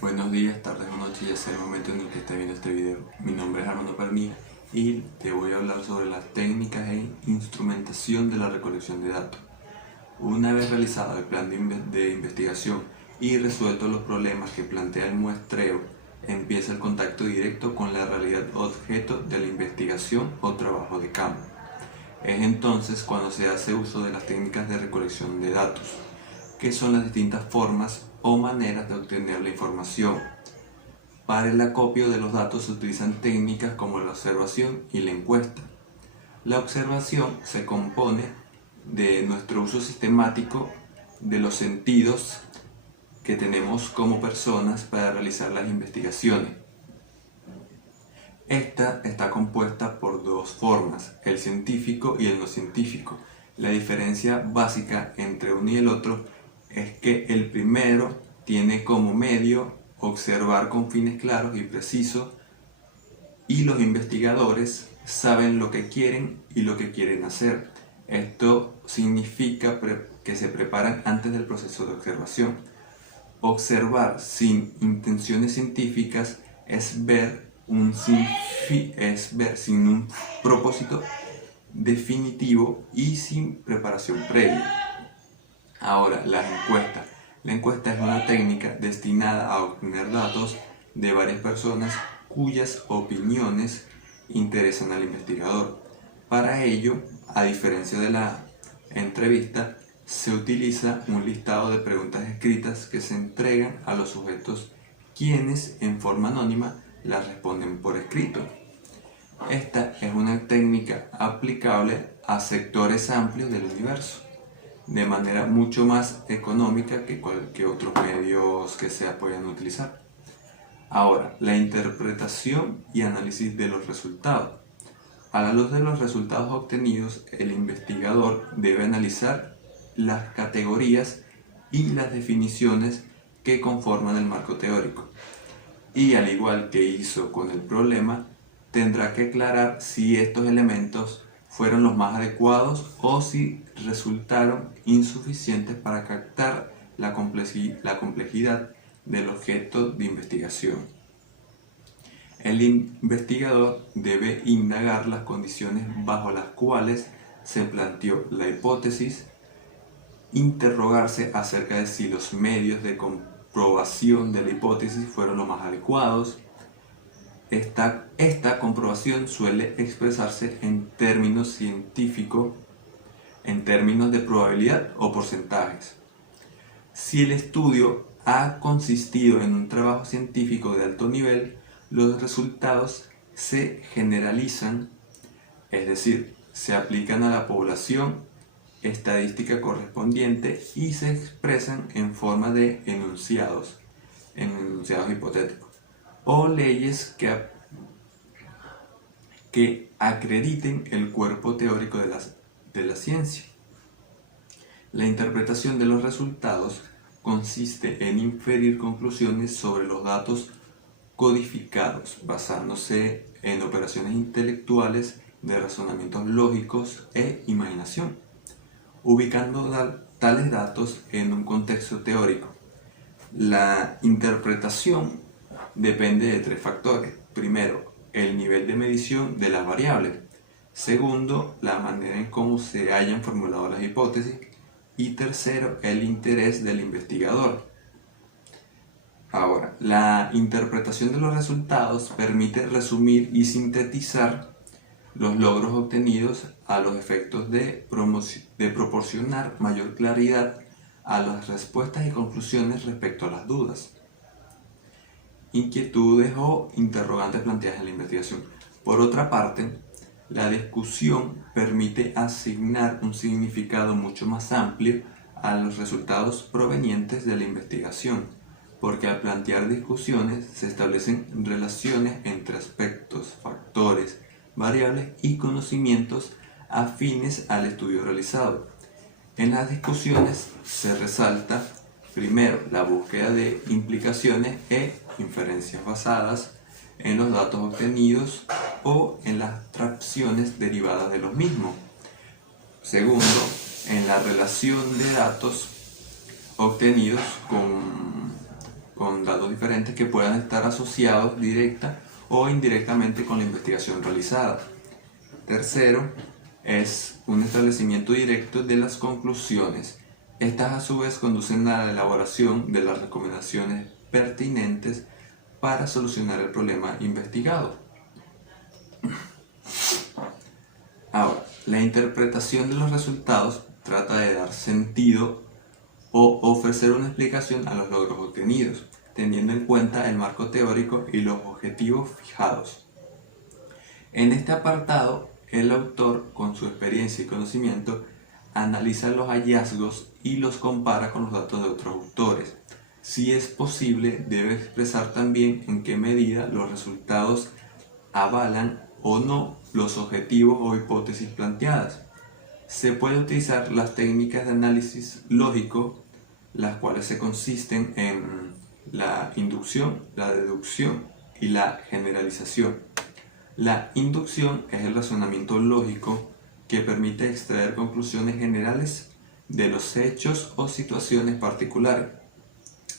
Buenos días, tardes o noches, ya sea el momento en el que estés viendo este video. Mi nombre es Armando Palmira y te voy a hablar sobre las técnicas e instrumentación de la recolección de datos. Una vez realizado el plan de investigación y resueltos los problemas que plantea el muestreo, empieza el contacto directo con la realidad objeto de la investigación o trabajo de campo. Es entonces cuando se hace uso de las técnicas de recolección de datos, que son las distintas formas o maneras de obtener la información. Para el acopio de los datos se utilizan técnicas como la observación y la encuesta. La observación se compone de nuestro uso sistemático de los sentidos que tenemos como personas para realizar las investigaciones. Esta está compuesta por dos formas, el científico y el no científico. La diferencia básica entre uno y el otro es que el primero tiene como medio observar con fines claros y precisos, y los investigadores saben lo que quieren y lo que quieren hacer. Esto significa que se preparan antes del proceso de observación. Observar sin intenciones científicas es ver sin un propósito definitivo y sin preparación previa. Ahora, las encuestas. La encuesta es una técnica destinada a obtener datos de varias personas cuyas opiniones interesan al investigador. Para ello, a diferencia de la entrevista, se utiliza un listado de preguntas escritas que se entregan a los sujetos, quienes en forma anónima las responden por escrito. Esta es una técnica aplicable a sectores amplios del universo, de manera mucho más económica que cualquier otros medios que se puedan utilizar. Ahora, la interpretación y análisis de los resultados. A la luz de los resultados obtenidos, el investigador debe analizar las categorías y las definiciones que conforman el marco teórico. Y al igual que hizo con el problema, tendrá que aclarar si estos elementos fueron los más adecuados o si resultaron insuficientes para captar la complejidad del objeto de investigación. El investigador debe indagar las condiciones bajo las cuales se planteó la hipótesis, interrogarse acerca de si los medios de comprobación de la hipótesis fueron los más adecuados. Esta comprobación suele expresarse en términos científicos, en términos de probabilidad o porcentajes. Si el estudio ha consistido en un trabajo científico de alto nivel, los resultados se generalizan, es decir, se aplican a la población estadística correspondiente y se expresan en forma de enunciados hipotéticos o leyes que acrediten el cuerpo teórico de la ciencia. La interpretación de los resultados consiste en inferir conclusiones sobre los datos codificados, basándose en operaciones intelectuales de razonamientos lógicos e imaginación, ubicando tales datos en un contexto teórico. La interpretación depende de tres factores. Primero, el nivel de medición de las variables. Segundo, la manera en cómo se hayan formulado las hipótesis. Y tercero, el interés del investigador. Ahora, la interpretación de los resultados permite resumir y sintetizar los logros obtenidos a los efectos de proporcionar mayor claridad a las respuestas y conclusiones respecto a las dudas, inquietudes o interrogantes planteadas en la investigación. Por otra parte, la discusión permite asignar un significado mucho más amplio a los resultados provenientes de la investigación, porque al plantear discusiones se establecen relaciones entre aspectos, factores, variables y conocimientos afines al estudio realizado. En las discusiones se resalta primero la búsqueda de implicaciones e inferencias basadas en los datos obtenidos o en las abstracciones derivadas de los mismos. Segundo, en la relación de datos obtenidos con datos diferentes que puedan estar asociados directa o indirectamente con la investigación realizada. Tercero, es un establecimiento directo de las conclusiones. Estas a su vez conducen a la elaboración de las recomendaciones pertinentes para solucionar el problema investigado. Ahora, la interpretación de los resultados trata de dar sentido o ofrecer una explicación a los logros obtenidos, teniendo en cuenta el marco teórico y los objetivos fijados. En este apartado, el autor, con su experiencia y conocimiento, analiza los hallazgos y los compara con los datos de otros autores. Si es posible, debe expresar también en qué medida los resultados avalan o no los objetivos o hipótesis planteadas. Se puede utilizar las técnicas de análisis lógico, las cuales se consisten en la inducción, la deducción y la generalización. La inducción es el razonamiento lógico que permite extraer conclusiones generales de los hechos o situaciones particulares.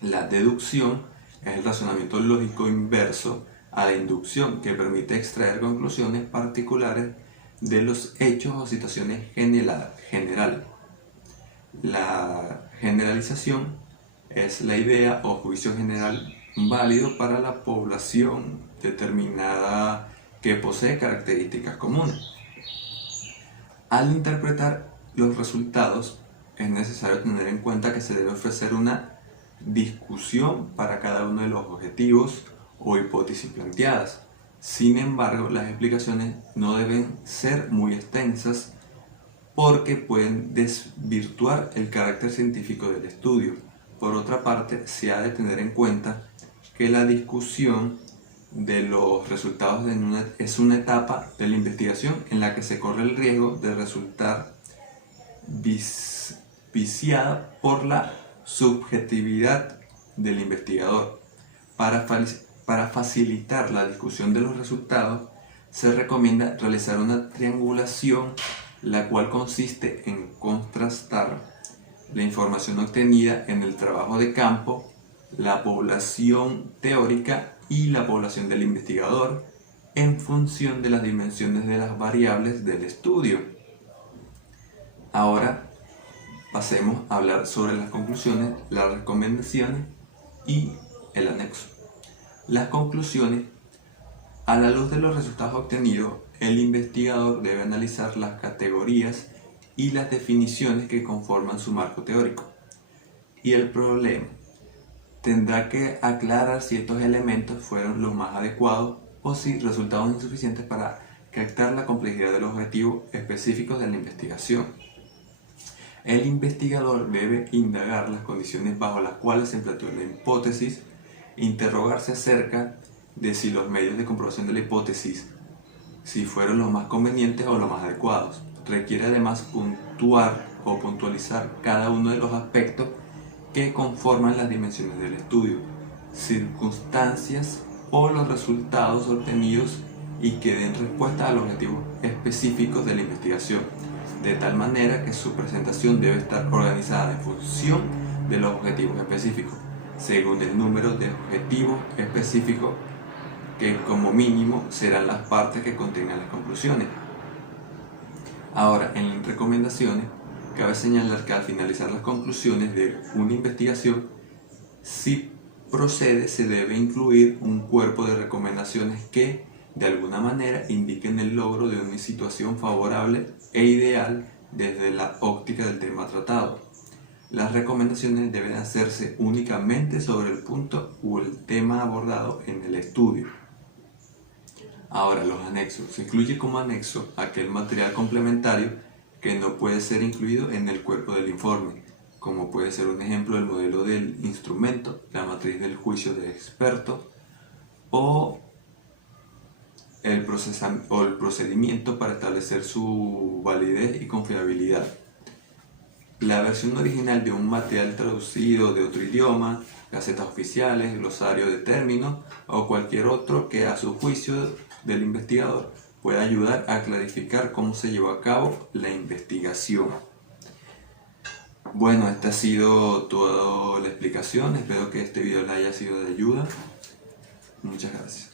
La deducción es el razonamiento lógico inverso a la inducción que permite extraer conclusiones particulares de los hechos o situaciones generales. La generalización es la idea o juicio general válido para la población determinada que posee características comunes. Al interpretar los resultados, es necesario tener en cuenta que se debe ofrecer una discusión para cada uno de los objetivos o hipótesis planteadas. Sin embargo, las explicaciones no deben ser muy extensas porque pueden desvirtuar el carácter científico del estudio. Por otra parte, se ha de tener en cuenta que la discusión de los resultados es una etapa de la investigación en la que se corre el riesgo de resultar viciada por la subjetividad del investigador. Para facilitar la discusión de los resultados, se recomienda realizar una triangulación, la cual consiste en contrastar la información obtenida en el trabajo de campo, la población teórica y la población del investigador en función de las dimensiones de las variables del estudio. Ahora pasemos a hablar sobre las conclusiones, las recomendaciones y el anexo. Las conclusiones: a la luz de los resultados obtenidos, el investigador debe analizar las categorías y las definiciones que conforman su marco teórico. Y el problema: tendrá que aclarar si estos elementos fueron los más adecuados o si resultaron insuficientes para captar la complejidad de los objetivos específicos de la investigación. El investigador debe indagar las condiciones bajo las cuales se planteó la hipótesis, interrogarse acerca de si los medios de comprobación de la hipótesis si fueron los más convenientes o los más adecuados. Requiere además puntualizar cada uno de los aspectos que conforman las dimensiones del estudio, circunstancias o los resultados obtenidos y que den respuesta a los objetivos específicos de la investigación, de tal manera que su presentación debe estar organizada en función de los objetivos específicos, según el número de objetivos específicos que como mínimo serán las partes que contengan las conclusiones. Ahora, en las recomendaciones, cabe señalar que al finalizar las conclusiones de una investigación, si procede, se debe incluir un cuerpo de recomendaciones que, de alguna manera, indiquen el logro de una situación favorable e ideal desde la óptica del tema tratado. Las recomendaciones deben hacerse únicamente sobre el punto o el tema abordado en el estudio. Ahora, los anexos. Se incluye como anexo aquel material complementario que no puede ser incluido en el cuerpo del informe, como puede ser un ejemplo el modelo del instrumento, la matriz del juicio de experto o el procedimiento para establecer su validez y confiabilidad. La versión original de un material traducido de otro idioma, gacetas oficiales, glosario de términos o cualquier otro que a su juicio del investigador pueda ayudar a clarificar cómo se llevó a cabo la investigación. Bueno, esta ha sido toda la explicación. Espero que este video le haya sido de ayuda. Muchas gracias.